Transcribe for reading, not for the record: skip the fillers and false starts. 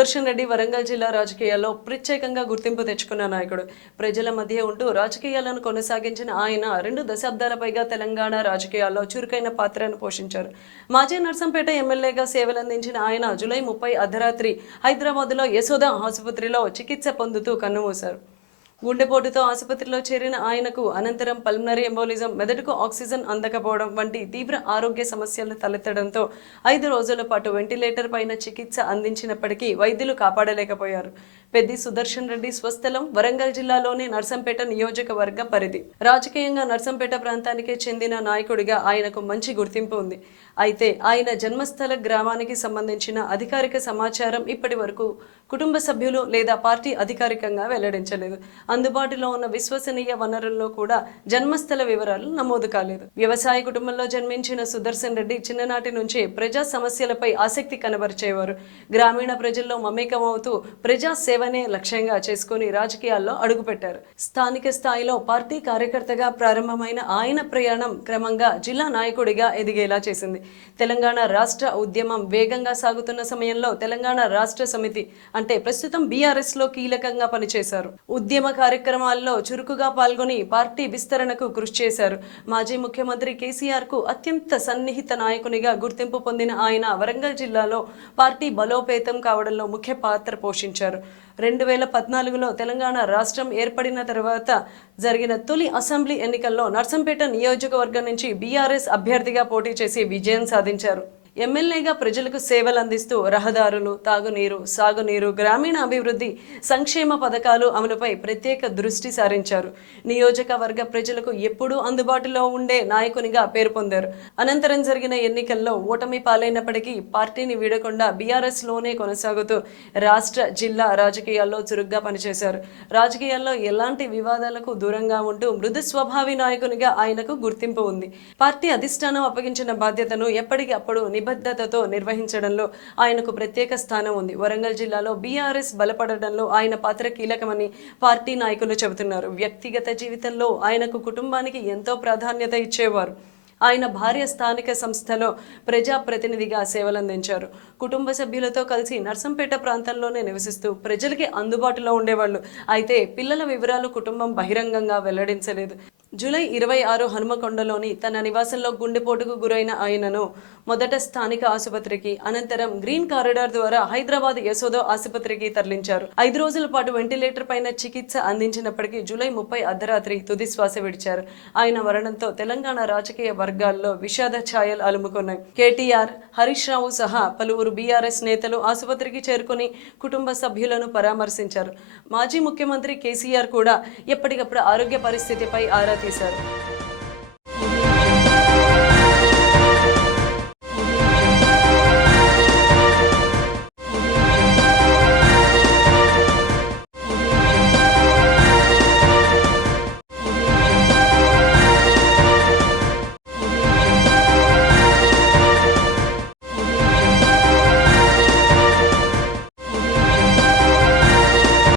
సుదర్శన్ రెడ్డి వరంగల్ జిల్లా రాజకీయాల్లో ప్రత్యేకంగా గుర్తింపు తెచ్చుకున్న నాయకుడు. ప్రజల మధ్య ఉంటూ రాజకీయాలను కొనసాగించిన ఆయన 2 దశాబ్దాల పైగా తెలంగాణ రాజకీయాల్లో చురుకైన పాత్రను పోషించారు. మాజీ నర్సంపేట ఎమ్మెల్యేగా సేవలందించిన ఆయన జూలై 30 అర్ధరాత్రి హైదరాబాద్లో యశోద ఆసుపత్రిలో చికిత్స పొందుతూ కన్నుమూశారు. గుండెపోటుతో ఆసుపత్రిలో చేరిన ఆయనకు అనంతరం పల్మనరీ ఎంబోలిజం, మెదడుకు ఆక్సిజన్ అందకపోవడం వంటి తీవ్ర ఆరోగ్య సమస్యలు తలెత్తడంతో 5 రోజుల పాటు వెంటిలేటర్ పైన చికిత్స అందించినప్పటికీ వైద్యులు కాపాడలేకపోయారు. పెద్ది సుదర్శన్ రెడ్డి స్వస్థలం వరంగల్ జిల్లాలోని నర్సంపేట నియోజకవర్గ పరిధి. రాజకీయంగా నర్సంపేట ప్రాంతానికే చెందిన నాయకుడిగా ఆయనకు మంచి గుర్తింపు ఉంది. అయితే ఆయన జన్మస్థల గ్రామానికి సంబంధించిన అధికారిక సమాచారం ఇప్పటి వరకు కుటుంబ సభ్యులు లేదా పార్టీ అధికారికంగా వెల్లడించలేదు. అందుబాటులో ఉన్న విశ్వసనీయ వనరుల్లో కూడా జన్మస్థల వివరాలు నమోదు కాలేదు. వ్యవసాయ కుటుంబంలో జన్మించిన సుదర్శన్ రెడ్డి చిన్ననాటి నుంచి ప్రజా సమస్యలపై ఆసక్తి కనబరిచేవారు. గ్రామీణ ప్రజల్లో మమేకమవుతూ ప్రజా సేవనే లక్ష్యంగా చేసుకుని రాజకీయాల్లో అడుగుపెట్టారు. స్థానిక స్థాయిలో పార్టీ కార్యకర్తగా ప్రారంభమైన ఆయన ప్రయాణం క్రమంగా జిల్లా నాయకుడిగా ఎదిగేలా చేసింది. తెలంగాణ రాష్ట్ర ఉద్యమం వేగంగా సాగుతున్న సమయంలో తెలంగాణ రాష్ట్ర సమితి అంటే ప్రస్తుతం బీఆర్ఎస్ లో కీలకంగా పనిచేశారు. ఉద్యమ కార్యక్రమాల్లో చురుకుగా పాల్గొని పార్టీ విస్తరణకు కృషి చేశారు. మాజీ ముఖ్యమంత్రి కేసీఆర్ కు అత్యంత సన్నిహిత నాయకునిగా గుర్తింపు పొందిన ఆయన వరంగల్ జిల్లాలో పార్టీ బలోపేతం కావడంలో ముఖ్య పాత్ర పోషించారు. 2014లో తెలంగాణ రాష్ట్రం ఏర్పడిన తర్వాత జరిగిన తొలి అసెంబ్లీ ఎన్నికల్లో నర్సంపేట నియోజకవర్గం నుంచి బీఆర్ఎస్ అభ్యర్థిగా పోటీ చేసి విజయం సాధించారు. ఎమ్మెల్యేగా ప్రజలకు సేవలు అందిస్తూ రహదారులు, తాగునీరు, సాగునీరు, గ్రామీణ అభివృద్ధి, సంక్షేమ పథకాలు అమలుపై ప్రత్యేక దృష్టి సారించారు. నియోజకవర్గ ప్రజలకు ఎప్పుడూ అందుబాటులో ఉండే నాయకునిగా పేరు పొందారు. అనంతరం జరిగిన ఎన్నికల్లో ఓటమి పాలైనప్పటికీ పార్టీని వీడకుండా బీఆర్ఎస్ లోనే కొనసాగుతూ రాష్ట్ర, జిల్లా రాజకీయాల్లో చురుగ్గా పనిచేశారు. రాజకీయాల్లో ఎలాంటి వివాదాలకు దూరంగా ఉంటూ మృదు స్వభావి నాయకునిగా ఆయనకు గుర్తింపు ఉంది. పార్టీ అధిష్టానం అప్పగించిన బాధ్యతను ఎప్పటికప్పుడు నిబద్ధతతో నిర్వహించడంలో ఆయనకు ప్రత్యేక స్థానం ఉంది. వరంగల్ జిల్లాలో బీఆర్ఎస్ బలపడడంలో ఆయన పాత్ర కీలకమని పార్టీ నాయకులు చెబుతున్నారు. వ్యక్తిగత జీవితంలో ఆయనకు కుటుంబానికి ఎంతో ప్రాధాన్యత ఇచ్చేవారు. ఆయన భార్య స్థానిక సంస్థలో ప్రజాప్రతినిధిగా సేవలందించారు. కుటుంబ సభ్యులతో కలిసి నర్సంపేట ప్రాంతంలోనే నివసిస్తూ ప్రజలకి అందుబాటులో ఉండేవాళ్ళు. అయితే పిల్లల వివరాలు కుటుంబం బహిరంగంగా వెల్లడించలేదు. జూలై 26 హనుమకొండలోని తన నివాసంలో గుండెపోటుకు గురైన ఆయనను మొదట స్థానిక ఆసుపత్రికి, అనంతరం గ్రీన్ కారిడార్ ద్వారా హైదరాబాద్ యశోద ఆసుపత్రికి తరలించారు. 5 రోజుల పాటు వెంటిలేటర్ పైన చికిత్స అందించినప్పటికీ జూలై 30 అర్ధరాత్రి తుది శ్వాస విడిచారు. ఆయన మరణంతో తెలంగాణ రాజకీయ వర్గాల్లో విషాద ఛాయలు అలుముకున్నాయి. కేటీఆర్, హరీష్ రావు సహా పలువురు బీఆర్ఎస్ నేతలు ఆసుపత్రికి చేరుకుని కుటుంబ సభ్యులను పరామర్శించారు. మాజీ ముఖ్యమంత్రి కేసీఆర్ కూడా ఎప్పటికప్పుడు ఆరోగ్య పరిస్థితిపై ఆరా తీశారు.